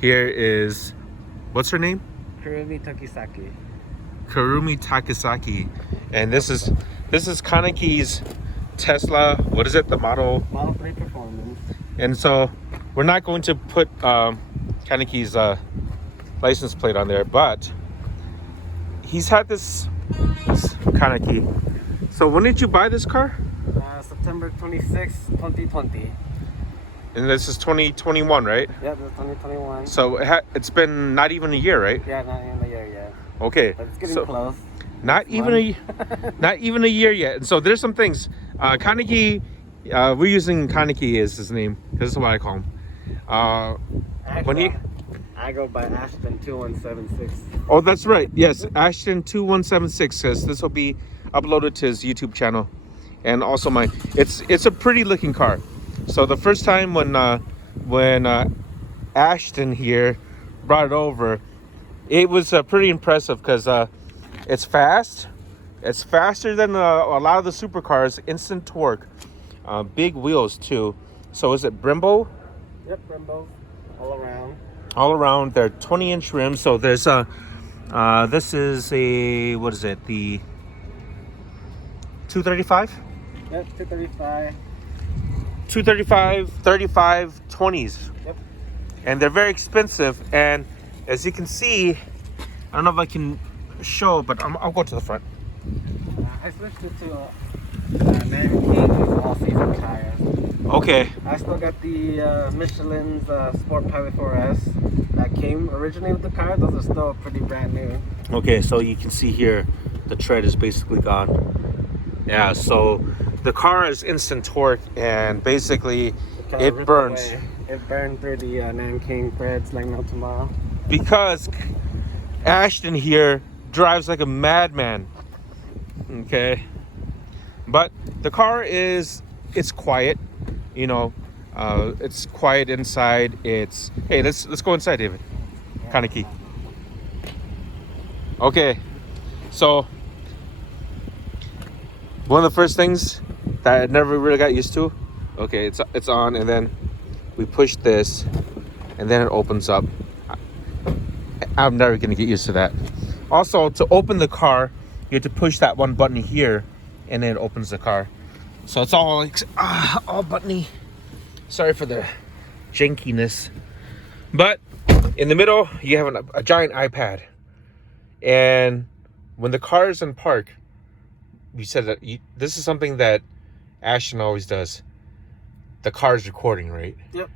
Here is, what's her name? Kurumi Takisaki. Kurumi Takisaki. And this is Kaneki's Tesla, what is it? The Model 3 Performance. And so we're not going to put Kaneki's license plate on there, but he's had this Kaneki. So when did you buy this car? September 26, 2020. And this is 2021, right? Yeah, that's 2021. So it's been not even a year, right? Yeah, not even a year yet. Okay. But it's getting close. Not even a year yet. And so there's some things. Kaneki, we're using Kaneki as his name. This is what I call him. Actually, I go by Ashton 2176. Oh, that's right. Yes, Ashton 2176 says this will be uploaded to his YouTube channel, and also mine. It's a pretty looking car. So the first time when Ashton here brought it over, it was pretty impressive because it's fast. It's faster than a lot of the supercars. Instant torque, big wheels too. So is it Brembo? Yep, Brembo, all around. All around. They're 20-inch rims. So there's this is a, what is it? The 235? Yep, 235. 235, 35, 20s. Yep. And they're very expensive. And as you can see, I don't know if I can show, but I'll go to the front. I switched it to King all-season tires. Okay. I still got the Michelin's Sport Pilot 4S that came originally with the car. Those are still pretty brand new. Okay, so you can see here, the tread is basically gone. Yeah, so the car is instant torque, and basically it burns. Away. It burned through the Nanking threads like no tomorrow. Because Ashton here drives like a madman. Okay, but the car it's quiet. You know, it's quiet inside. Hey, let's go inside, David. Kaneki. Okay, so one of the first things that I never really got used to. Okay, it's on, and then we push this, and then it opens up. I'm never gonna get used to that. Also, to open the car, you have to push that one button here, and then it opens the car. So it's all like all buttony. Sorry for the jankiness, but in the middle you have a giant iPad, and when the car is in park, you said that this is something that Ashton always does. The car is recording, right? Yep.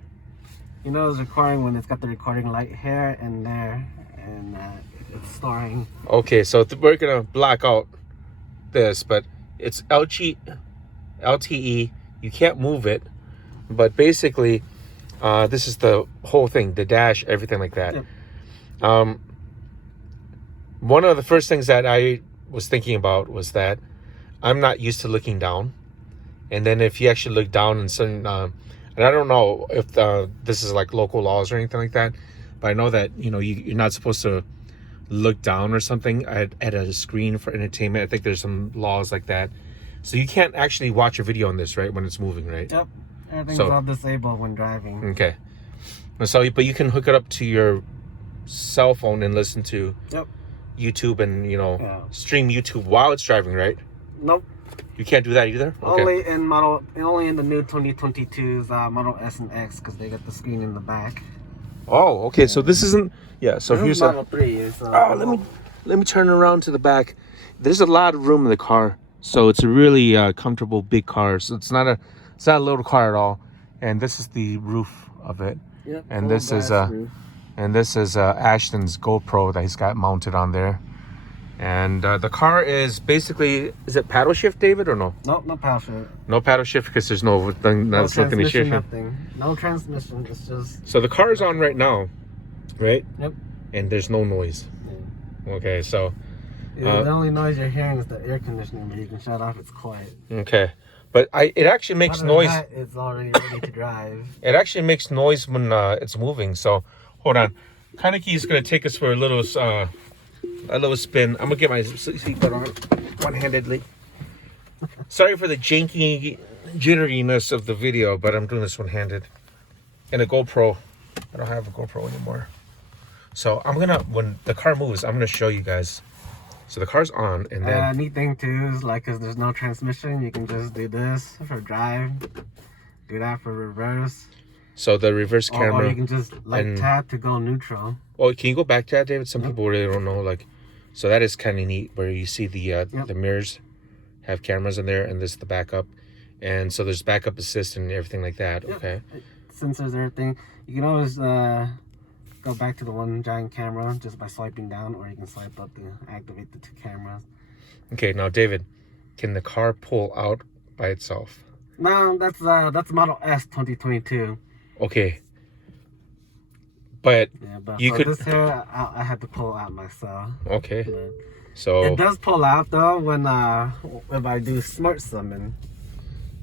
You know it's recording when it's got the recording light here and there, and it's storing. Okay, so we're gonna block out this, but it's LTE. You can't move it, but basically, this is the whole thing, the dash, everything like that. Yep. One of the first things that I was thinking about was that I'm not used to looking down, and then if you actually look down and some, and I don't know if this is like local laws or anything like that, but I know that you're not supposed to look down or something at a screen for entertainment. I think there's some laws like that. So you can't actually watch a video on this, right, when it's moving, right? Yep. Everything's all disabled when driving. Okay. So, but you can hook it up to your cell phone and listen to YouTube and, stream YouTube while it's driving, right? Nope. You can't do that either? Okay. Only in the new 2022's Model S and X, because they got the screen in the back. Oh, okay. Yeah. So this isn't... Yeah, so here's Model 3. Let me turn around to the back. There's a lot of room in the car. So it's a really comfortable big car. So it's not a little car at all. And this is the roof of it. Yep, and this is Ashton's GoPro that he's got mounted on there. And the car is basically, is it paddle shift, David, or no? Nope, no paddle shift. No paddle shift because there's no transmission, nothing. No transmission, it's just... So the car is on right now, right? Yep. And there's no noise. Yeah. Okay, so... the only noise you're hearing is the air conditioning, but you can shut off, it's quiet. Okay. But it actually makes noise. It's already ready to drive. It actually makes noise when it's moving. So, hold on. Kaneki is going to take us for a little spin. I'm going to get my seatbelt on one-handedly. Sorry for the janky jitteriness of the video, but I'm doing this one-handed. And a GoPro I don't have a GoPro anymore. So I'm gonna, when the car moves, I'm gonna show you guys. So the car's on, and then neat thing too is like, cause there's no transmission, you can just do this for drive, do that for reverse. So the reverse camera. Or you can just like tap to go neutral. Oh, can you go back to that, David? Some people really don't know. Like, so that is kind of neat, where you see the mirrors have cameras in there, and this is the backup, and so there's backup assist and everything like that. Okay. Sensors, everything. You can always go back to the one giant camera just by swiping down, or you can swipe up to activate the 2 cameras. Okay, now David, can the car pull out by itself? No, that's Model S 2022. Okay. But you could. This here, I had to pull out myself. Okay. But So it does pull out though when if I do smart summon.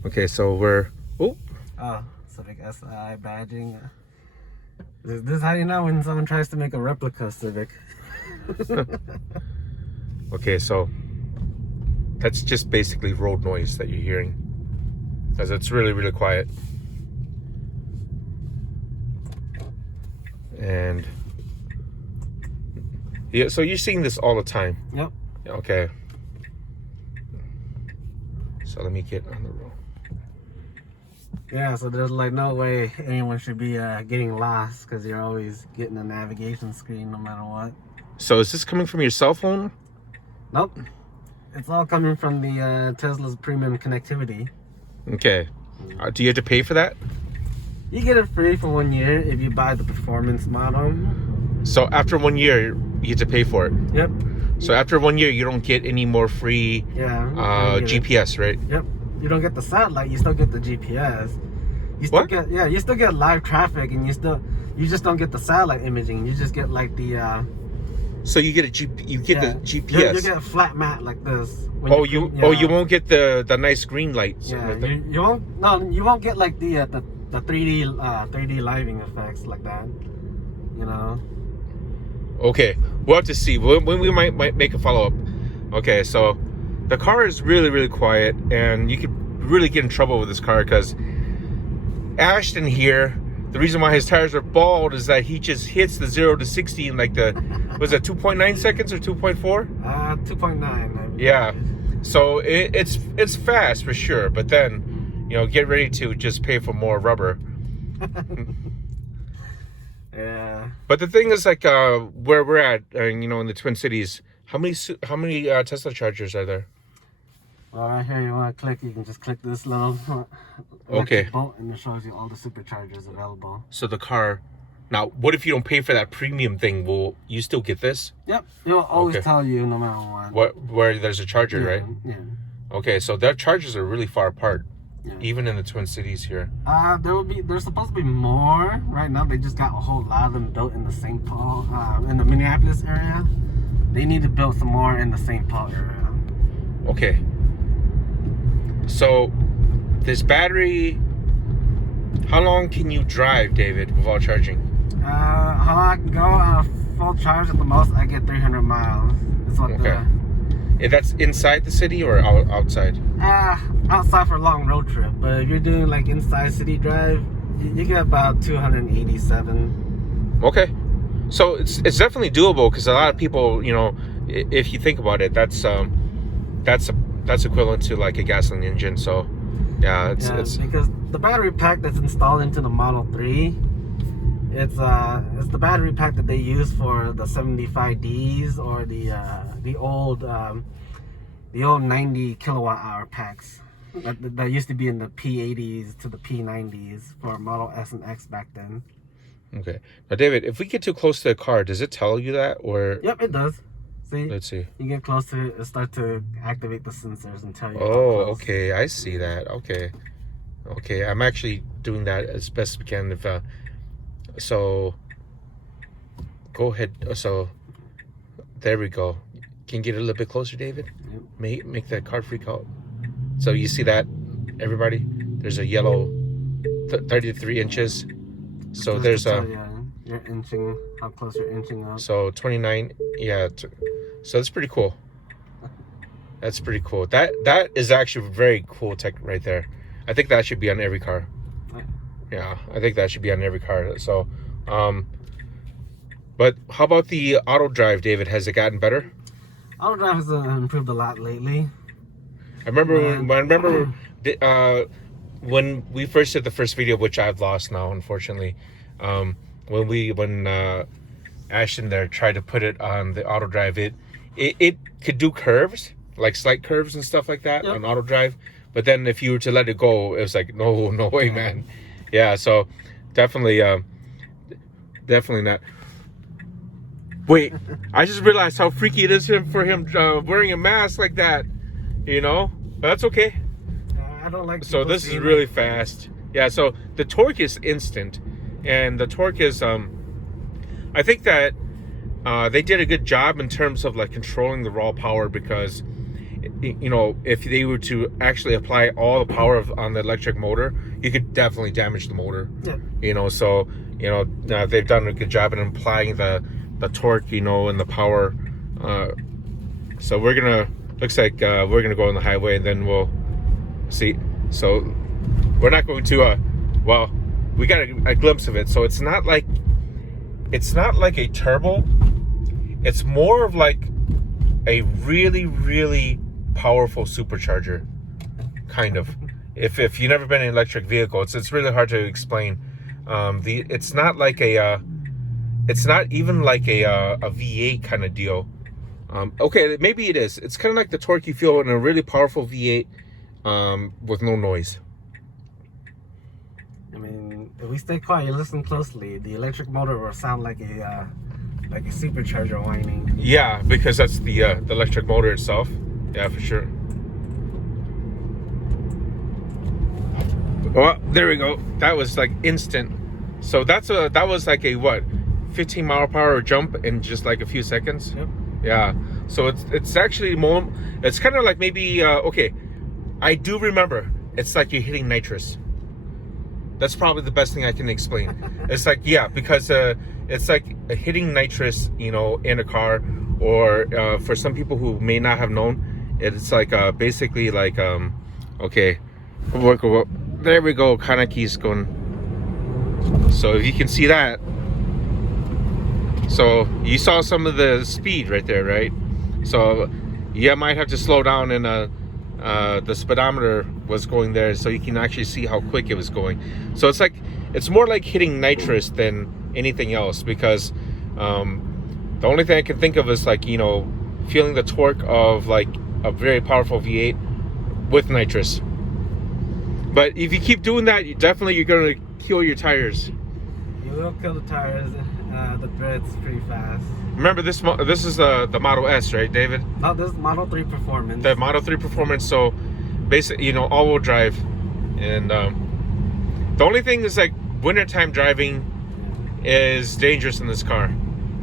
Okay, so we're. Oh. Civic SI badging. This is how you know when someone tries to make a replica Civic. Okay, so that's just basically road noise that you're hearing, because it's really, really quiet. And yeah, so you're seeing this all the time. Yep. Okay. So let me get on the road. Yeah, so there's like no way anyone should be getting lost, because you're always getting a navigation screen no matter what. So is this coming from your cell phone? Nope. It's all coming from the Tesla's premium connectivity. Okay. Do you have to pay for that? You get it free for 1 year if you buy the performance model. So after 1 year, you have to pay for it? Yep. So after 1 year, you don't get any more free GPS, right? Yep. You don't get the satellite, you still get the GPS. You still get you still get live traffic, and you just don't get the satellite imaging. You just get like the so you get the GPS. You get a flat mat like this. You won't get the nice green lights. Yeah, you won't get like the 3D living effects like that. You know. Okay, we'll have to see. We might make a follow up. Okay, so the car is really, really quiet, and you could really get in trouble with this car, because Ashton here, the reason why his tires are bald is that he just hits the 0 to 60 in like was it 2.9 seconds or 2.4? 2.9. Yeah, so it's fast for sure, but then get ready to just pay for more rubber. Yeah. But the thing is, like, where we're at, in the Twin Cities, how many Tesla chargers are there? Well, right here, you want to click, you can just click this little bolt, and it shows you all the superchargers available. So the car, now, what if you don't pay for that premium thing? Will you still get this? Yep, it'll always tell you no matter what. Where there's a charger, right? Yeah. Okay, so their chargers are really far apart, even in the Twin Cities here. There's supposed to be more. Right now, they just got a whole lot of them built in the St. Paul, in the Minneapolis area. They need to build some more in the St. Paul area. Okay. So, this battery, how long can you drive, David, without charging? How long I can go on a full charge, at the most, I get 300 miles. That's what That's inside the city or outside? Outside for a long road trip. But if you're doing like inside city drive, you get about 287. Okay. So it's definitely doable, because a lot of people, if you think about it, that's equivalent to like a gasoline engine. So yeah, it's because the battery pack that's installed into the Model 3, it's the battery pack that they use for the 75Ds or the old 90 kilowatt hour packs that used to be in the P80s to the P90s for Model S and X back then. Okay. Now, David, if we get too close to the car, does it tell you that, or? Yep, it does. See? Let's see. You get close to it, start to activate the sensors and tell you. Oh, okay. I see that. Okay. I'm actually doing that as best we can. So, go ahead. So, there we go. Can you get a little bit closer, David? Yep. Make that car freak out. So you see that, everybody? There's a yellow 33 inches. So just there's you're inching, how close you're inching up. So 29, so that's pretty cool. That's pretty cool. That is actually very cool tech right there. I think that should be on every car. Yeah, I think that should be on every car. So But how about the auto drive, David? Has it gotten better? Auto drive has improved a lot lately. I remember when we first did the first video, which I've lost now, unfortunately. When Ashton there tried to put it on the auto drive, it could do curves, like slight curves and stuff like that on auto drive. But then if you were to let it go, it was like, no way, man. Yeah, so definitely not. Wait, I just realized how freaky it is for him wearing a mask like that. You know, but that's okay. I don't like. So this is really fast. Yeah. So the torque is instant, and the torque is. I think that they did a good job in terms of like controlling the raw power, because, you know, if they were to actually apply all the power on the electric motor, you could definitely damage the motor. Yeah. You know, so they've done a good job in applying the torque, you know, and the power. So looks like we're gonna go on the highway, and then we'll see. So we're not going to well, we got a glimpse of it. So it's not like a turbo. It's more of like a really, really powerful supercharger, kind of. If you've never been in an electric vehicle, it's really hard to explain. It's not like it's not even like a V8 kind of deal. Okay, maybe it is. It's kind of like the torque you feel in a really powerful V8 with no noise. I mean, if we stay quiet, you listen closely, the electric motor will sound like a supercharger whining. Yeah, because that's the electric motor itself. Yeah, for sure. Well, there we go. That was like instant. So that was like a what, 15 mile per hour jump in just like a few seconds. Yep. Yeah. So it's actually more. It's kind of like maybe okay. I do remember. It's like you're hitting nitrous. That's probably the best thing I can explain. It's like, yeah, because it's like hitting nitrous, you know, in a car, or for some people who may not have known, it's like basically like okay, there we go, Kanaki's going. So if you can see that, so you saw some of the speed right there, right? So you might have to slow down, and the speedometer was going there, so you can actually see how quick it was going. So it's more like hitting nitrous than anything else, because the only thing I can think of is like, you know, feeling the torque of like a very powerful V8 with nitrous. But if you keep doing that, you're going to kill your tires. You will kill the tires. The thread's pretty fast. Remember, this is the Model S, right, David? No, this is Model 3 Performance. The Model 3 Performance. So basically, you know, all-wheel drive. And the only thing is like wintertime driving is dangerous in this car,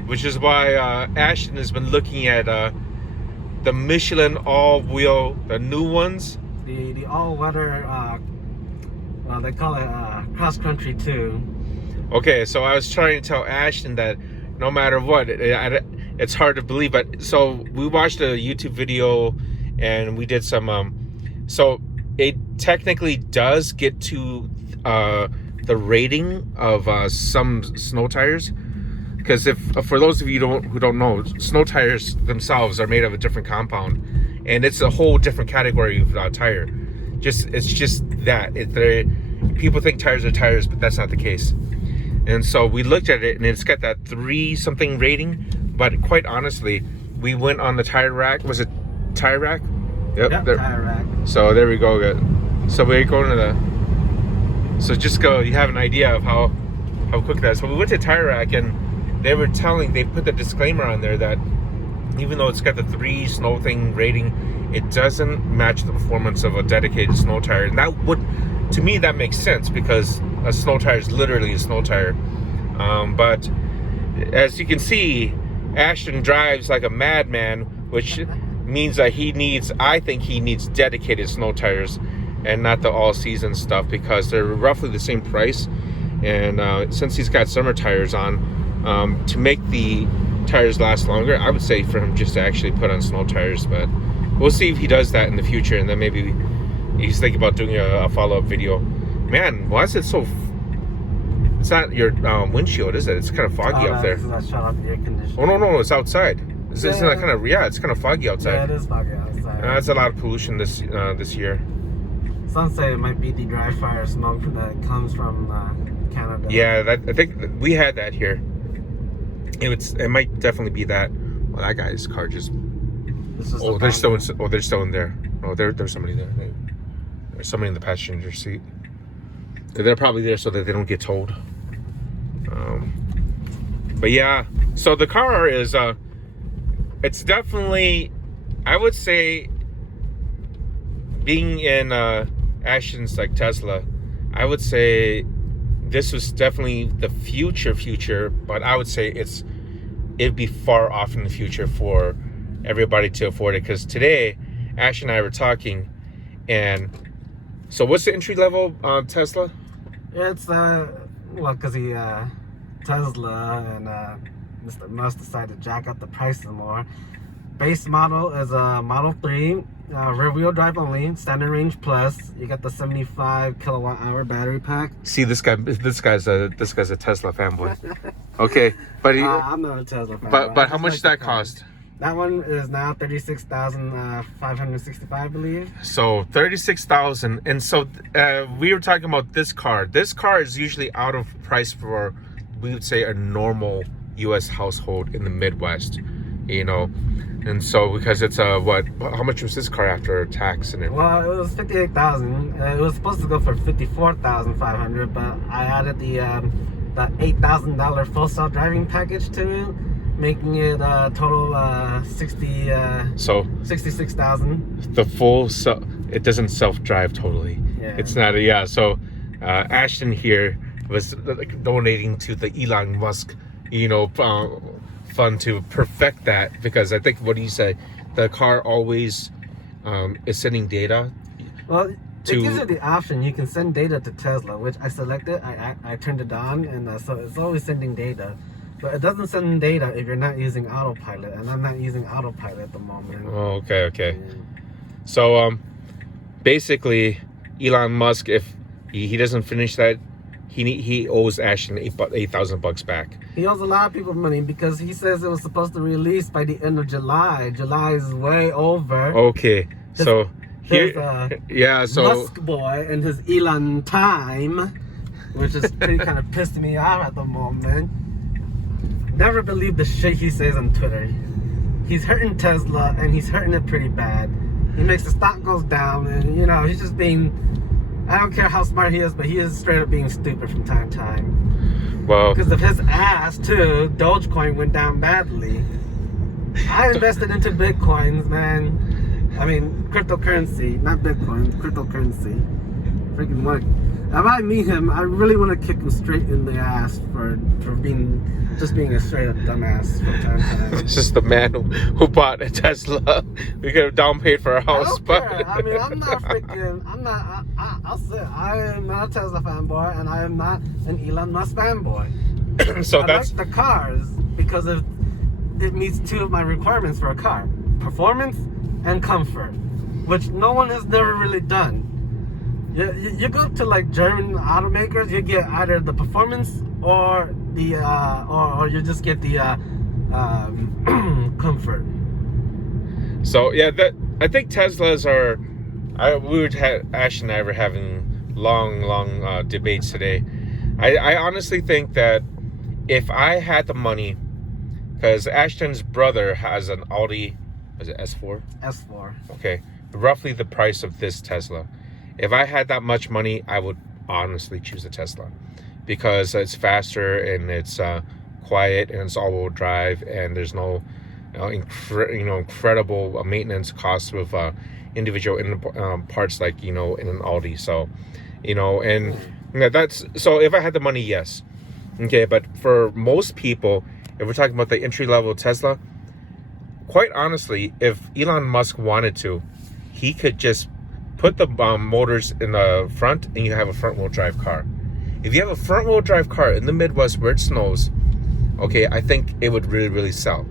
which is why Ashton has been looking at the Michelin all-wheel, the new ones. The all-weather, well, they call it cross-country too. Okay, so I was trying to tell Ashton that no matter what, it's hard to believe. But so we watched a YouTube video, and we did some. So it technically does get to the rating of some snow tires, because if for those of you who don't know, snow tires themselves are made of a different compound, and it's a whole different category of tire. It's just that people think tires are tires, but that's not the case. And so we looked at it, and it's got that 3-something rating. But quite honestly, we went on the tire rack. Was it tire rack? Yep. Yeah, tire rack. So there we go. So we're going to the. So just go. You have an idea of how quick that is. So we went to tire rack, and they put the disclaimer on there that even though it's got the 3 snow thing rating, it doesn't match the performance of a dedicated snow tire. And that would, to me, that makes sense, because a snow tire is literally a snow tire. But as you can see, Ashton drives like a madman, which means that I think he needs dedicated snow tires and not the all-season stuff, because they're roughly the same price. And since he's got summer tires on, to make the tires last longer, I would say for him just to actually put on snow tires. But we'll see if he does that in the future, and then maybe he's thinking about doing a follow-up video. Man, why is it so It's not your windshield, is it? It's kind of foggy out there. That shut off the air conditioning. Oh no, it's outside. It's not kind of it's kind of foggy outside. Yeah, it is foggy outside. That's a lot of pollution this year. Some say it might be the dry fire smoke that comes from Canada. Yeah, I think we had that here. It might definitely be that. Well, that guy's car just. They're still in there. Oh, there's somebody there. There's somebody in the passenger seat. They're probably there so that they don't get towed. But yeah, so the car is it's definitely, I would say, being in Ashton's like Tesla, I would say this was definitely the future, but I would say it'd be far off in the future for everybody to afford it, because today Ashton and I were talking, and so what's the entry level Tesla? It's because Tesla and Mr. Musk decided to jack up the prices more. Base model is a Model 3, rear wheel drive only, standard range plus. You got the 75 kilowatt hour battery pack. See, this guy's a Tesla fanboy. Okay, but I'm not a Tesla fan. But how much does that cost? That one is now $36,565, I believe. So $36,000, and so we were talking about this car. This car is usually out of price for, we would say, a normal U.S. household in the Midwest, and so because it's how much was this car after tax and everything? Well, it was $58,000. It was supposed to go for $54,500, but I added the $8,000 full self driving package to it, making it a total 66,000. The full it doesn't self drive totally. Yeah. It's not so Ashton here was donating to the Elon Musk fund to perfect that, because I think what he said, the car always is sending data. Well, it gives you the option. You can send data to Tesla, which I selected. I turned it on, and so it's always sending data. But it doesn't send data if you're not using autopilot, and I'm not using autopilot at the moment. Oh, okay. So basically, Elon Musk, if he doesn't finish that, he owes Ashton $8,000 back. He owes a lot of people money because he says it was supposed to release by the end of July. July is way over. Okay, so here, so Musk boy and his Elon time, which is pretty kind of pissing me off at the moment. Never believe the shit he says on Twitter. He's hurting Tesla, and he's hurting it pretty bad. He makes the stock goes down, and he's just being. I don't care how smart he is, but he is straight up being stupid from time to time. Well, because of his ass too, Dogecoin went down badly. I invested into Bitcoins, man. I mean, cryptocurrency, not Bitcoin, cryptocurrency. Freaking what? If I meet him, I really want to kick him straight in the ass for being a straight up dumbass from time to time. This is the man who bought a Tesla. We could have down paid for a house. Care. I mean, I'm not freaking. I'll say I am not a Tesla fanboy, and I am not an Elon Musk fanboy. So I like the cars because it meets two of my requirements for a car: performance and comfort, which no one has never really done. You go to like German automakers, you get either the performance or the or you just get the comfort. So yeah, I think Teslas are. Ashton and I were having long debates today. I honestly think that if I had the money, because Ashton's brother has an Audi, was it S4? S4. Okay, roughly the price of this Tesla. If I had that much money, I would honestly choose a Tesla, because it's faster and it's quiet and it's all-wheel drive, and there's no incredible maintenance costs with individual parts like in an Audi. So and that's so if I had the money, yes. Okay, but for most people, if we're talking about the entry-level Tesla, quite honestly, if Elon Musk wanted to, he could just put the motors in the front and you have a front-wheel drive car. If you have a front-wheel drive car in the Midwest where it snows, okay, I think it would really, really sell.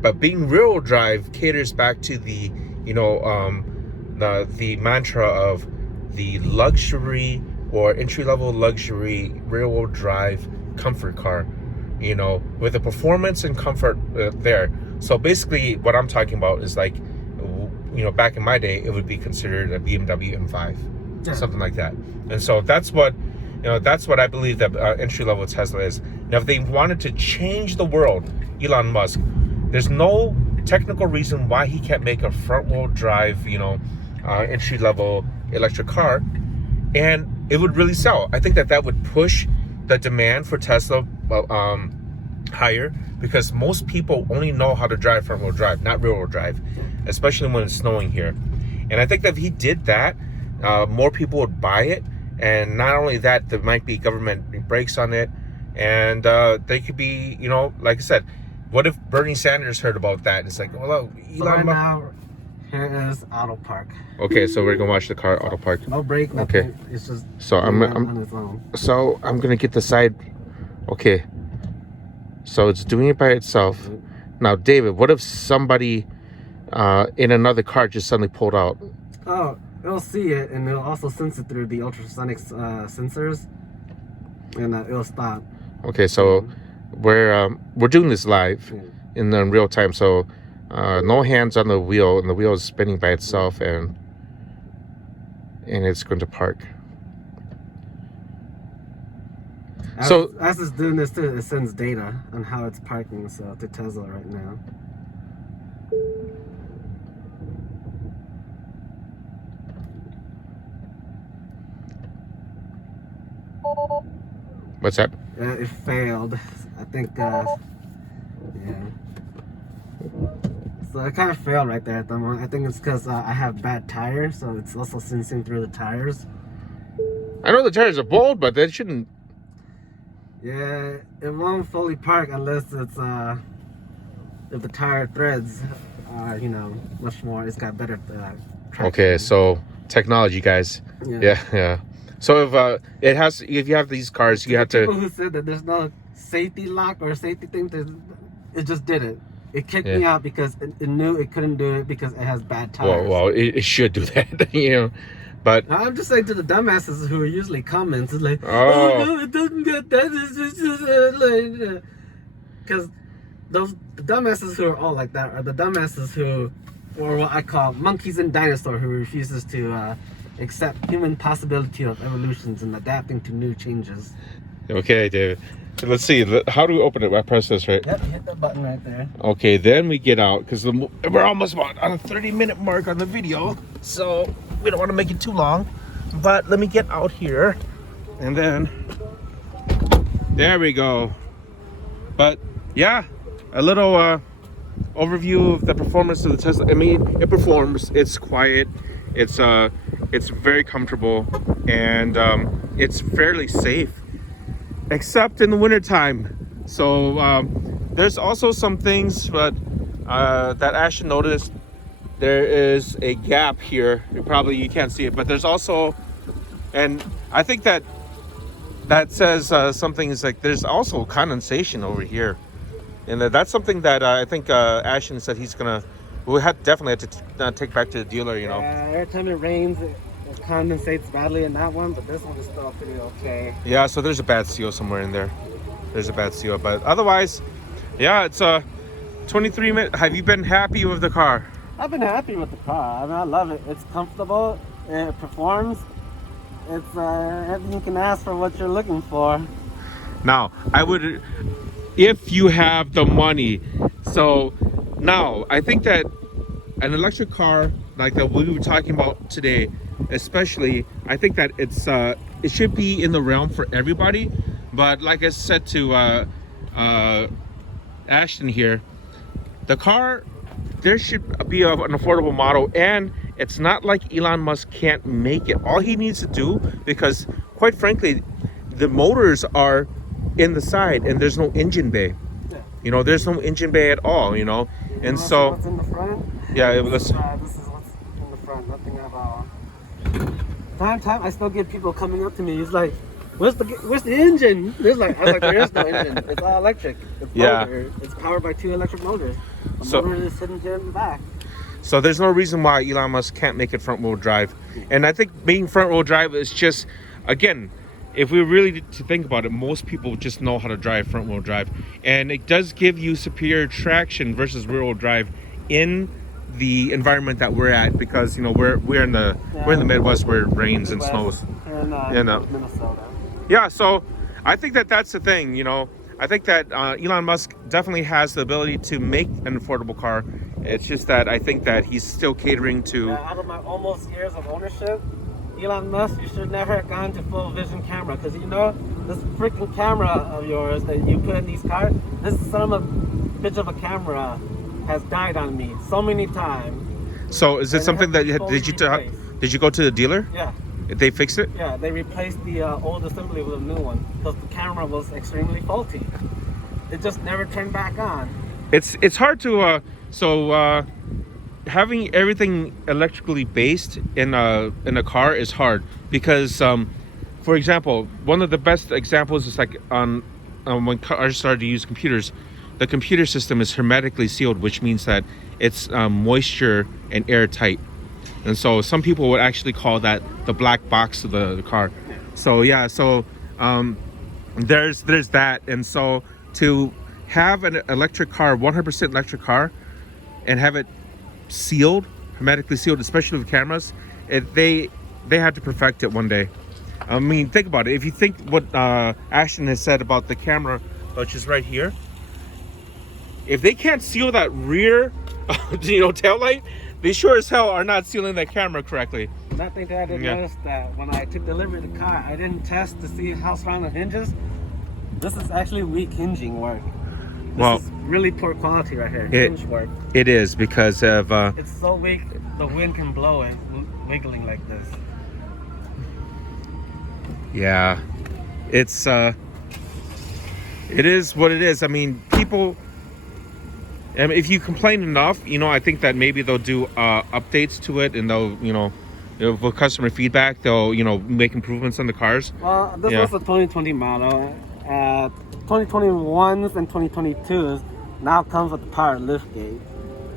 But being rear-wheel drive caters back to the the mantra of the luxury or entry-level luxury rear-wheel drive comfort car, you know, with the performance and comfort there. So basically what I'm talking about is like, you know, back in my day, it would be considered a BMW M5, something like that. And so that's what, you know, that's what I believe that entry-level Tesla is. Now, if they wanted to change the world, Elon Musk, there's no technical reason why he can't make a front-wheel drive, you know, entry-level electric car, and it would really sell. I think that that would push the demand for Tesla higher, because most people only know how to drive front-wheel drive, not rear-wheel drive, especially when it's snowing here. And I think that if he did that, more people would buy it. And not only that, there might be government brakes on it, and they could be, you know, like I said, what if Bernie Sanders heard about that? And it's like, well, Elon Musk. Here is auto park. Okay, so we're gonna watch the car auto park. No brake, nothing. Okay. It's just so I'm on its own. So I'm gonna get the side. Okay. So it's doing it by itself. Now, David, what if somebody in another car just suddenly pulled out? Oh, it'll see it, and it'll also sense it through the ultrasonic sensors, and it'll stop. Okay, so we're doing this live in real time. So no hands on the wheel, and the wheel is spinning by itself, and it's going to park. As it's doing this too, it sends data on how it's parking, so to Tesla right now. What's that? It failed. I think, yeah. So it kind of failed right there at the moment. I think it's because I have bad tires, so it's also sensing through the tires. I know the tires are bold, but they shouldn't. Yeah, it won't fully park unless it's if the tire threads are, you know, much more. It's got better traction. Okay, so technology, guys. Yeah. So if you have these cars, you have to. People who said that there's no safety lock or safety thing, it just did it. It kicked me out because it knew it couldn't do it because it has bad tires. Well, it should do that, you know. But I'm just saying to the dumbasses who are usually comments, it's like, oh no, it doesn't get that. Because the dumbasses who are all like that are the dumbasses who, or what I call monkeys and dinosaur, who refuses to accept human possibility of evolutions and adapting to new changes. Okay, David. So let's see. How do we open it? I press this, right? Yep, hit the button right there. Okay, then we get out, because we're almost on a 30-minute mark on the video, so we don't want to make it too long. But let me get out here, and then there we go. But yeah, a little overview of the performance of the Tesla. I mean, it performs. It's quiet. It's very comfortable, and it's fairly safe, except in the wintertime. So there's also some things that Ashton noticed. There is a gap here. You can't see it, but there's also, and I think that says something is like there's also condensation over here, and that's something that I think Ashton said we'll definitely have to take back to the dealer, you know. Yeah, every time it rains, it condensates badly in that one, but this one is still pretty okay. Yeah, so there's a bad seal somewhere in there. There's a bad seal, but otherwise, yeah, it's 23 minutes. Have you been happy with the car? I've been happy with the car. I mean, I love it. It's comfortable. It performs. It's everything you can ask for what you're looking for. Now, I would, if you have the money. So now, I think that an electric car like that we were talking about today, especially, I think that it should be in the realm for everybody. But like I said to Ashton here, the car, there should be an affordable model, and it's not like Elon Musk can't make it. All he needs to do, because quite frankly, the motors are in the side and there's no engine bay. Yeah. You know, there's no engine bay at all, you know. And so what's in the front? Yeah, this is what's in the front, nothing at all. Time I still get people coming up to me. He's like, where's the engine? I was like, there is no engine. It's all electric. It's motor. It's powered by 2 electric motors. The motor is sitting here in the back. So there's no reason why Elon Musk can't make it front wheel drive. And I think being front wheel drive is just again, if we really to think about it, most people just know how to drive front wheel drive, and it does give you superior traction versus rear wheel drive in the environment that we're at, because you know we're in the Midwest where it rains and snows. And Minnesota. Yeah, so I think that's the thing. You know, I think that Elon Musk definitely has the ability to make an affordable car. It's just that I think that he's still catering to. Out of my almost years of ownership, Elon Musk, you should never have gone to full vision camera, because you know this freaking camera of yours that you put in these cars, this son of a bitch of a camera has died on me so many times. So is it something that did you go to the dealer? Yeah. They fixed it? Yeah, they replaced the old assembly with a new one because the camera was extremely faulty. It just never turned back on. It's hard to having everything electrically based in a car is hard, because for example, one of the best examples is like on when cars started to use computers. The computer system is hermetically sealed, which means that it's moisture and airtight. And so some people would actually call that the black box of the car. So yeah, so there's that. And so to have an electric car, 100% electric car, and have it sealed, hermetically sealed, especially with cameras, they had to perfect it one day. I mean, think about it. If you think what Ashton has said about the camera, which is right here, if they can't seal that rear, tail light, they sure as hell are not sealing that camera correctly. Another thing that I didn't notice, that when I took delivery of the car, I didn't test to see how strong the hinges. This is actually weak hinging work. This is really poor quality right here. Hinge work. It is, because of it's so weak the wind can blow it wiggling like this. Yeah, it's it is what it is. I mean, people. And if you complain enough, I think that maybe they'll do updates to it, and they'll, with customer feedback, they'll, make improvements on the cars. Well, this was a 2020 model. 2021s and 2022s now comes with the power lift gate.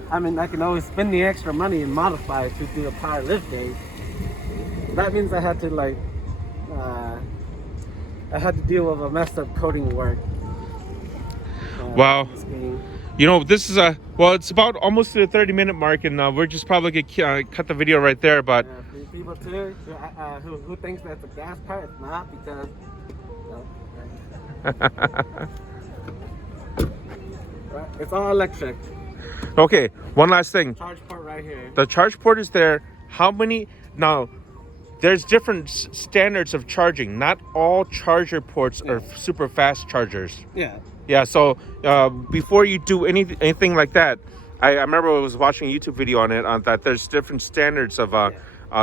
I mean, I can always spend the extra money and modify it to do a power lift gate. That means I had to deal with a messed up coating work. Wow. This is it's about almost to the 30-minute mark, and we're just probably gonna cut the video right there. But for people too who thinks that's a gas part, it's not, because it's all electric. Okay, one last thing. Charge port right here. The charge port is there. How many now? There's different standards of charging. Not all charger ports are super fast chargers. Yeah, so before you do anything like that, I remember I was watching a YouTube video on it, on that there's different standards of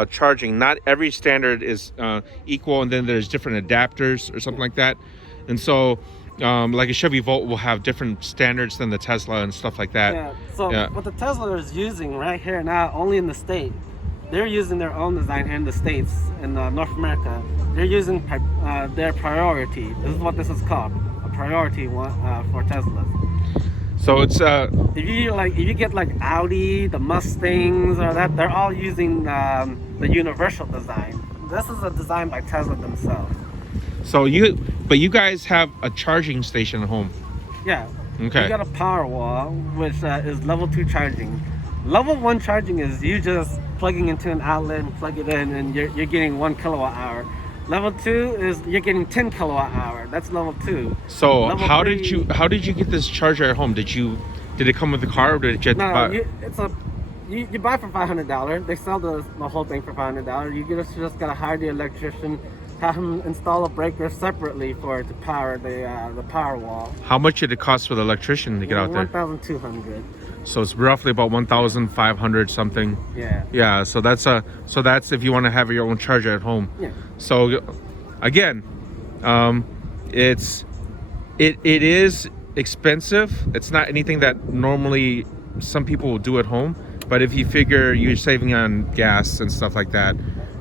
charging. Not every standard is equal, and then there's different adapters or something like that. And so like a Chevy Volt will have different standards than the Tesla and stuff like that. What the Tesla is using right here now, only in the state, they're using their own design here in the States, in North America. They're using their priority. This is what this is called. Priority one for Teslas. So it's if you get like Audi, the Mustangs, or that, they're all using the universal design. This is a design by Tesla themselves. So you guys have a charging station at home? Yeah. Okay. We got a power wall, which is level 2 charging. Level 1 charging is you just plugging into an outlet and plug it in, and you're getting 1 kilowatt hour. Level 2 is you're getting 10 kilowatt hour. That's level 2. So how did you get this charger at home? Did it come with the car, or did you buy? You buy for $500. They sell the whole thing for $500. You just gotta hire the electrician, have him install a breaker separately for it to power the power wall. How much did it cost for the electrician to get out there? $1,200. So it's roughly about 1,500 something. Yeah. Yeah. So that's if you want to have your own charger at home. Yeah. So again, it is expensive. It's not anything that normally some people will do at home. But if you figure you're saving on gas and stuff like that,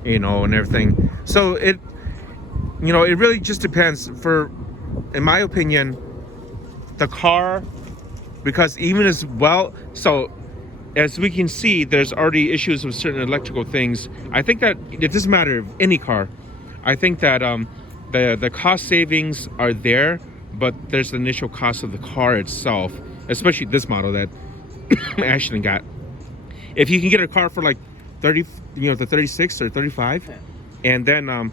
and everything, so it really just depends. In my opinion, the car. Because even as we can see, there's already issues with certain electrical things. I think that it doesn't matter if any car, I think that the cost savings are there, but there's the initial cost of the car itself, especially this model that Ashton got. If you can get a car for like 30, the 36 or 35, and then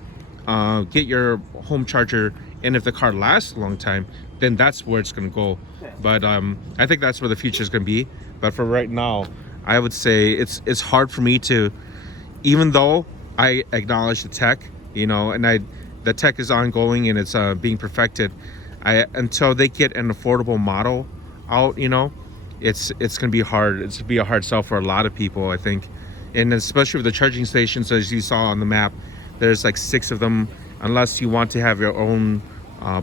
get your home charger, and if the car lasts a long time, then that's where it's going to go. But I think that's where the future is going to be. But for right now, I would say it's hard for me to, even though I acknowledge the tech, and the tech is ongoing and it's being perfected. Until they get an affordable model out, it's gonna be hard. It's gonna be a hard sell for a lot of people, I think, and especially with the charging stations, as you saw on the map, there's like 6 of them. Unless you want to have your own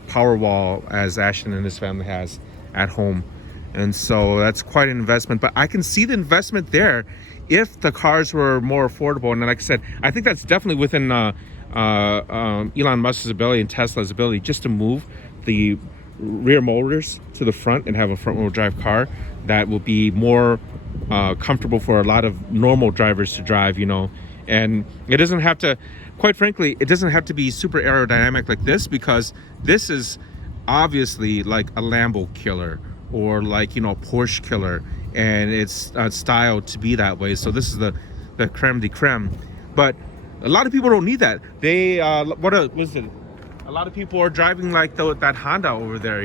power wall, as Ashton and his family has at home, and so that's quite an investment. But I can see the investment there if the cars were more affordable. And like I said, I think that's definitely within Elon Musk's ability and Tesla's ability, just to move the rear motors to the front and have a front wheel drive car that will be more comfortable for a lot of normal drivers to drive, and it doesn't have to, quite frankly, it doesn't have to be super aerodynamic like this, because this is obviously like a Lambo killer or like Porsche killer, and it's styled to be that way. So this is the creme de creme. But a lot of people don't need that. They what is it? A lot of people are driving like that Honda over there,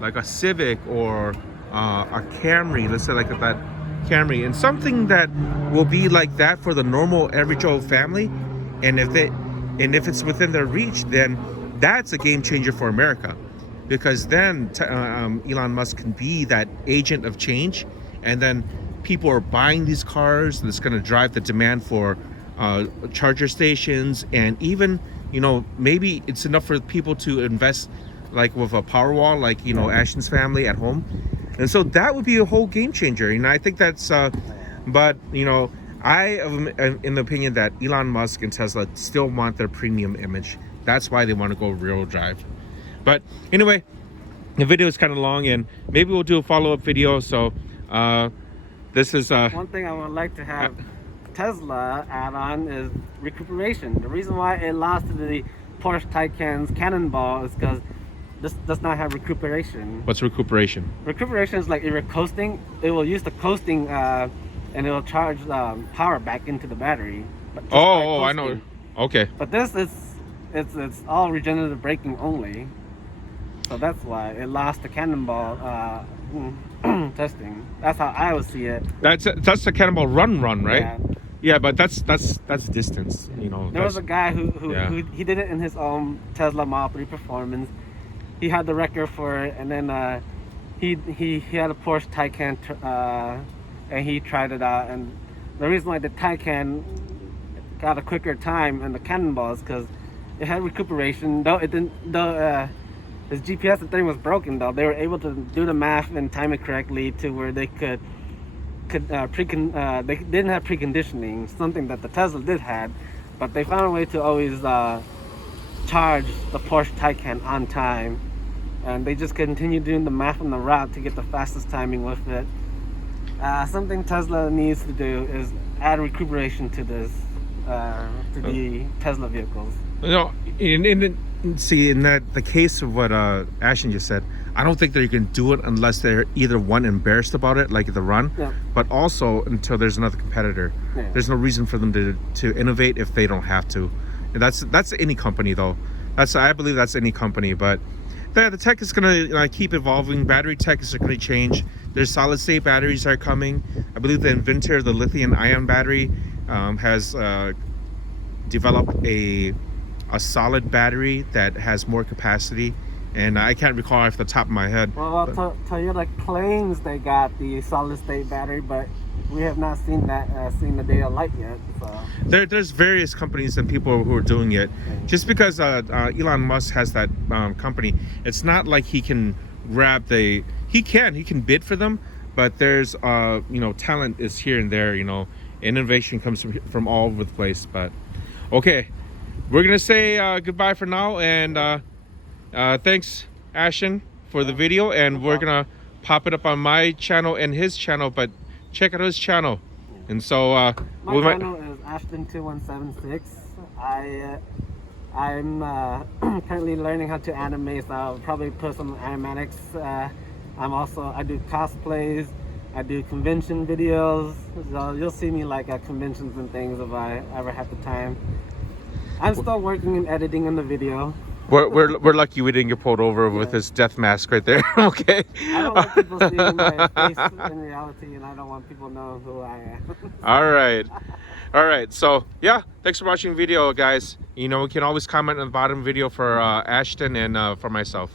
like a Civic or a Camry. Let's say like that Camry, and something that will be like that for the normal average Joe family. And if it's within their reach, then that's a game changer for America, because then Elon Musk can be that agent of change, and then people are buying these cars, and it's going to drive the demand for charger stations, and even maybe it's enough for people to invest like with a power wall, like Ashton's family at home. And so that would be a whole game changer. I think that's but I am in the opinion that Elon Musk and Tesla still want their premium image. That's why they want to go rear-wheel drive. But anyway, the video is kind of long, and maybe we'll do a follow-up video. So this is one thing I would like to have Tesla add on is recuperation. The reason why it lost to the Porsche Taycan's Cannonball is because this does not have recuperation. What's recuperation? Recuperation is like if you're coasting, it will use the coasting and it will charge power back into the battery. Oh, I know. Okay. But this is it's all regenerative braking only, so that's why it lost the Cannonball testing. That's how I would see it. That's the Cannonball run, right? Yeah. Yeah, but that's distance. There was a guy who he did it in his own Tesla Model 3 Performance. He had the record for it, and then he had a Porsche Taycan, and he tried it out. And the reason why the Taycan got a quicker time and the Cannonball is because it had recuperation. Though it didn't, his GPS thing was broken. Though they were able to do the math and time it correctly to where they they didn't have preconditioning, something that the Tesla did had, but they found a way to always charge the Porsche Taycan on time, and they just continue doing the math on the route to get the fastest timing with it. Something Tesla needs to do is add recuperation to this, to the Tesla vehicles. In the case of what Ashton just said, I don't think that you can do it unless they're either one, embarrassed about it, like the run, but also until there's another competitor. There's no reason for them to innovate if they don't have to. And that's any company though. I believe that's any company. But the tech is gonna keep evolving. Battery tech is gonna change. There's solid state batteries are coming. I believe the inventor of the lithium ion battery has developed a solid battery that has more capacity, and I can't recall off the top of my head. Well, Toyota claims they got the solid state battery, but we have not seen the day of light yet. So there's various companies and people who are doing it. Just because Elon Musk has that company, it's not like he can grab he can bid for them, but there's talent is here and there. Innovation comes from all over the place. But okay, we're gonna say goodbye for now, and thanks Ashton for the video, and we're gonna pop it up on my channel and his channel, but check out his channel. And so my channel is Ashton2176. I'm currently learning how to animate, so I'll probably put some animatics. I do cosplays, I do convention videos, so you'll see me like at conventions and things if I ever have the time. I'm still working and editing in the video. We're lucky we didn't get pulled over with this death mask right there. Okay. I don't want people seeing my face in reality, and I don't want people knowing who I am. All right. So yeah, thanks for watching the video, guys. You know, we can always comment on the bottom video for Ashton and for myself.